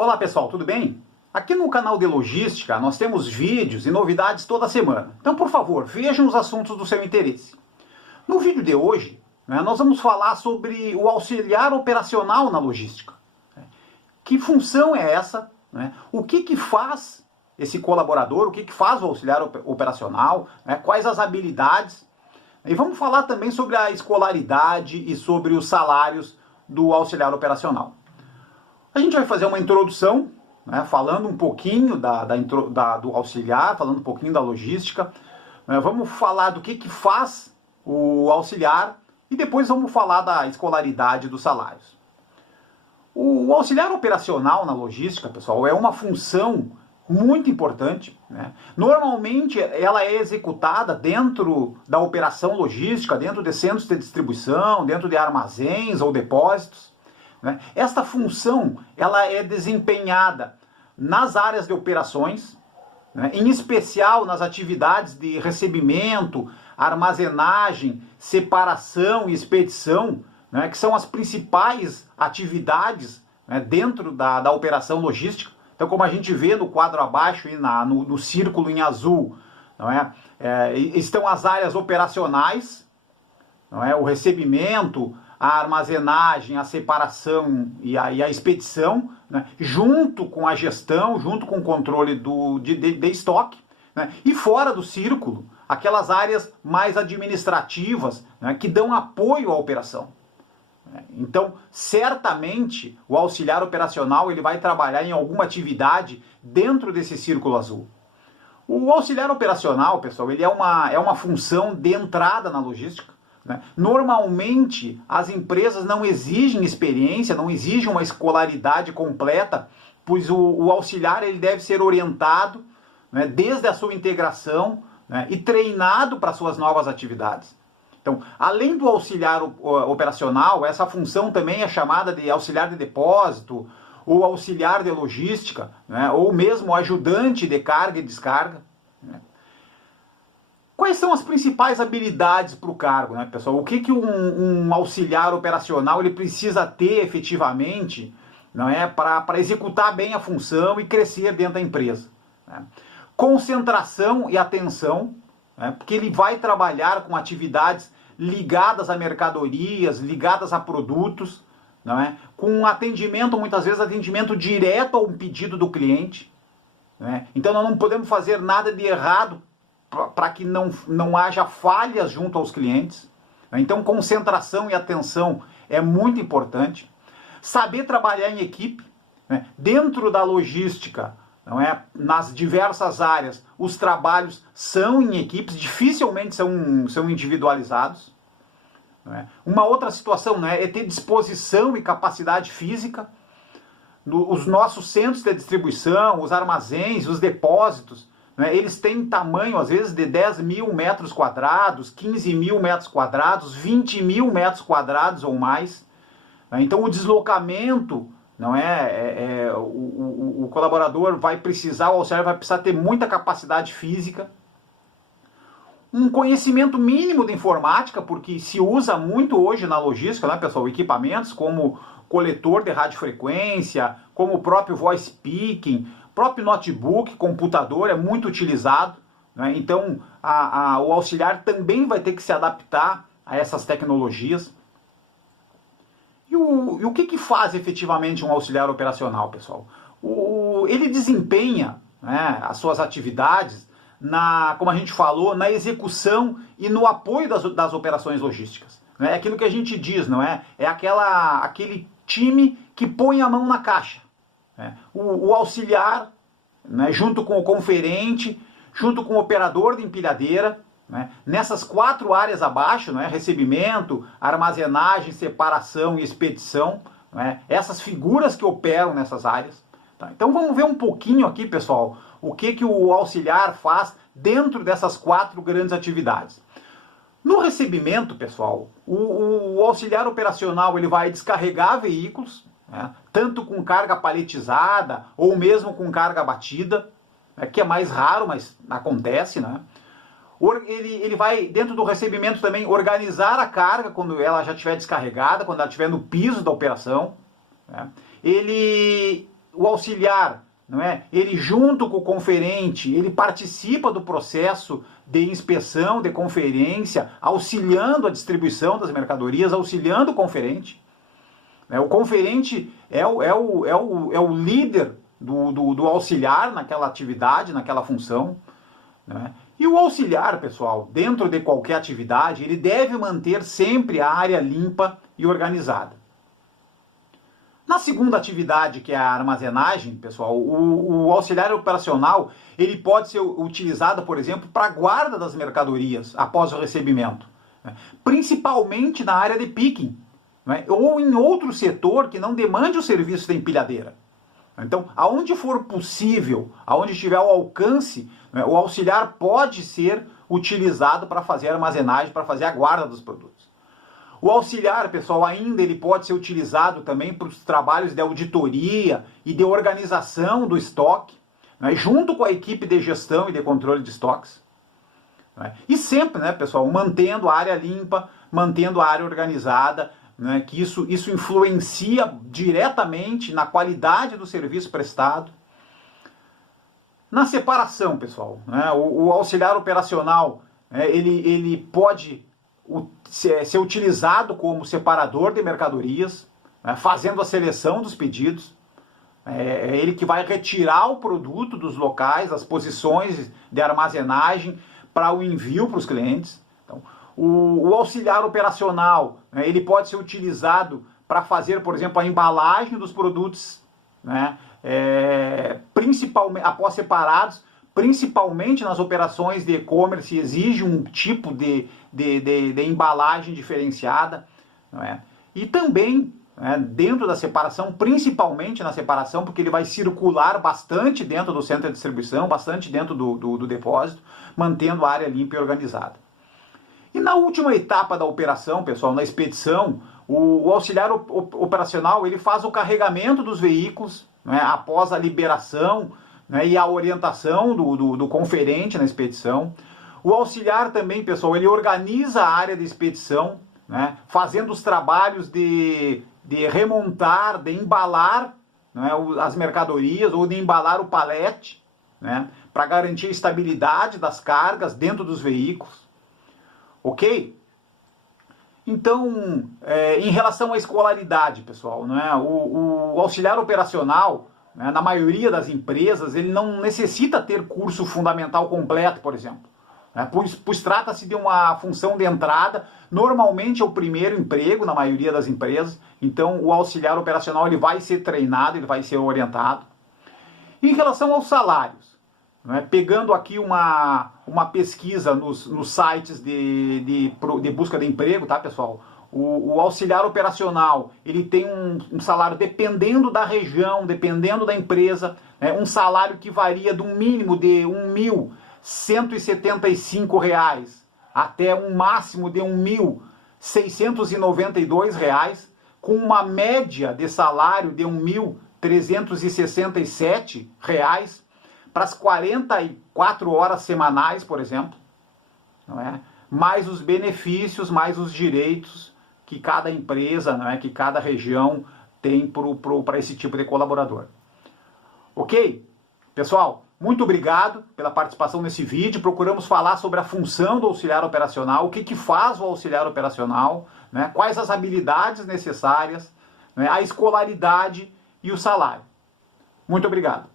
Olá pessoal, tudo bem? Aqui no canal de Logística nós temos vídeos e novidades toda semana. Então, por favor, vejam os assuntos do seu interesse. No vídeo de hoje, nós vamos falar sobre o auxiliar operacional na logística. Que função é essa? O que faz esse colaborador? O que faz o auxiliar operacional? Quais as habilidades? E vamos falar também sobre a escolaridade e sobre os salários do auxiliar operacional. A gente vai fazer uma introdução, falando um pouquinho do auxiliar, falando um pouquinho da logística. Vamos falar do que faz o auxiliar e depois vamos falar da escolaridade e dos salários. O auxiliar operacional na logística, pessoal, é uma função muito importante. Normalmente ela é executada dentro da operação logística, dentro de centros de distribuição, dentro de armazéns ou depósitos. Esta função ela é desempenhada nas áreas de operações, em especial nas atividades de recebimento, armazenagem, separação e expedição, que são as principais atividades dentro da operação logística. Então, como a gente vê no quadro abaixo, e no círculo em azul, estão as áreas operacionais, o recebimento, a armazenagem, a separação e a expedição, junto com a gestão, junto com o controle de estoque, e fora do círculo, aquelas áreas mais administrativas, que dão apoio à operação. Então, certamente, o auxiliar operacional ele vai trabalhar em alguma atividade dentro desse círculo azul. O auxiliar operacional, pessoal, ele é uma função de entrada na logística. Normalmente, as empresas não exigem experiência, não exigem uma escolaridade completa, pois o auxiliar ele deve ser orientado desde a sua integração e treinado para suas novas atividades. Então, além do auxiliar operacional, essa função também é chamada de auxiliar de depósito, ou auxiliar de logística, ou mesmo ajudante de carga e descarga. Quais são as principais habilidades para o cargo, pessoal? O que um auxiliar operacional ele precisa ter efetivamente para executar bem a função e crescer dentro da empresa? Concentração e atenção, porque ele vai trabalhar com atividades ligadas a mercadorias, ligadas a produtos, com atendimento, muitas vezes atendimento direto ao pedido do cliente. Então nós não podemos fazer nada de errado para que não haja falhas junto aos clientes. Então concentração e atenção é muito importante. Saber trabalhar em equipe, dentro da logística, nas diversas áreas, os trabalhos são em equipes, dificilmente são individualizados. Uma outra situação é ter disposição e capacidade física. Os nossos centros de distribuição, os armazéns, os depósitos, eles têm tamanho, às vezes, de 10 mil metros quadrados, 15 mil metros quadrados, 20 mil metros quadrados ou mais. Então, o deslocamento, o colaborador vai precisar, o auxiliar vai precisar ter muita capacidade física. Um conhecimento mínimo de informática, porque se usa muito hoje na logística, pessoal, equipamentos como coletor de radiofrequência, como o próprio voice picking, próprio notebook, computador é muito utilizado. Então, o auxiliar também vai ter que se adaptar a essas tecnologias. E o que faz efetivamente um auxiliar operacional, pessoal? Ele desempenha as suas atividades, como a gente falou, na execução e no apoio das operações logísticas. É aquilo que a gente diz, é aquele time que põe a mão na caixa. O auxiliar, junto com o conferente, junto com o operador de empilhadeira, nessas 4 áreas abaixo, recebimento, armazenagem, separação e expedição, essas figuras que operam nessas áreas. Então vamos ver um pouquinho aqui, pessoal, o que o auxiliar faz dentro dessas 4 grandes atividades. No recebimento, pessoal, o auxiliar operacional ele vai descarregar veículos, tanto com carga paletizada ou mesmo com carga batida, que é mais raro, mas acontece. Ele vai, dentro do recebimento também, organizar a carga quando ela já estiver descarregada, quando ela estiver no piso da operação. Ele o auxiliar, não é? Ele junto com o conferente, ele participa do processo de inspeção, de conferência, auxiliando a distribuição das mercadorias, auxiliando o conferente. O conferente é o líder do auxiliar naquela atividade, naquela função. Né? E o auxiliar, pessoal, dentro de qualquer atividade, ele deve manter sempre a área limpa e organizada. Na segunda atividade, que é a armazenagem, pessoal, o auxiliar operacional, ele pode ser utilizado, por exemplo, para a guarda das mercadorias após o recebimento, né? Principalmente na área de picking, né? Ou em outro setor que não demande o serviço da empilhadeira. Então, aonde for possível, aonde estiver ao alcance, né, o auxiliar pode ser utilizado para fazer a armazenagem, para fazer a guarda dos produtos. O auxiliar, pessoal, ainda ele pode ser utilizado também para os trabalhos de auditoria e de organização do estoque, né, junto com a equipe de gestão e de controle de estoques. Né, e sempre, né, pessoal, mantendo a área limpa, mantendo a área organizada, né, que isso influencia diretamente na qualidade do serviço prestado. Na separação, pessoal, né, o auxiliar operacional, né, ele pode ser utilizado como separador de mercadorias, né, fazendo a seleção dos pedidos. É ele que vai retirar o produto dos locais, das posições de armazenagem para o envio para os clientes. Então, o auxiliar operacional, né, ele pode ser utilizado para fazer, por exemplo, a embalagem dos produtos, né, principalmente após separados, principalmente nas operações de e-commerce, exige um tipo de embalagem diferenciada, não é? E também, né, dentro da separação, principalmente na separação, porque ele vai circular bastante dentro do centro de distribuição, bastante dentro do depósito, mantendo a área limpa e organizada. E na última etapa da operação, pessoal, na expedição, o auxiliar operacional ele faz o carregamento dos veículos, né, após a liberação, né, e a orientação do conferente na expedição. O auxiliar também, pessoal, ele organiza a área de expedição, né, fazendo os trabalhos de remontar, de embalar, né, as mercadorias ou de embalar o palete, né, para garantir a estabilidade das cargas dentro dos veículos. Ok? Então, em relação à escolaridade, pessoal, né, o auxiliar operacional, né, na maioria das empresas, ele não necessita ter curso fundamental completo, por exemplo. Né, pois trata-se de uma função de entrada, normalmente é o primeiro emprego na maioria das empresas, então o auxiliar operacional ele vai ser treinado, ele vai ser orientado. Em relação aos salários, né, pegando aqui uma pesquisa nos sites de busca de emprego, tá, pessoal? O auxiliar operacional, ele tem um salário, dependendo da região, dependendo da empresa, né, um salário que varia do mínimo de R$ 1.175 até um máximo de R$ 1.692, com uma média de salário de R$ 1.367 para as 44 horas semanais, por exemplo, não é? Mais os benefícios, mais os direitos que cada empresa, não é, que cada região tem para esse tipo de colaborador. Ok? Pessoal, muito obrigado pela participação nesse vídeo. Procuramos falar sobre a função do auxiliar operacional, o que faz o auxiliar operacional, né, quais as habilidades necessárias, né, a escolaridade e o salário. Muito obrigado.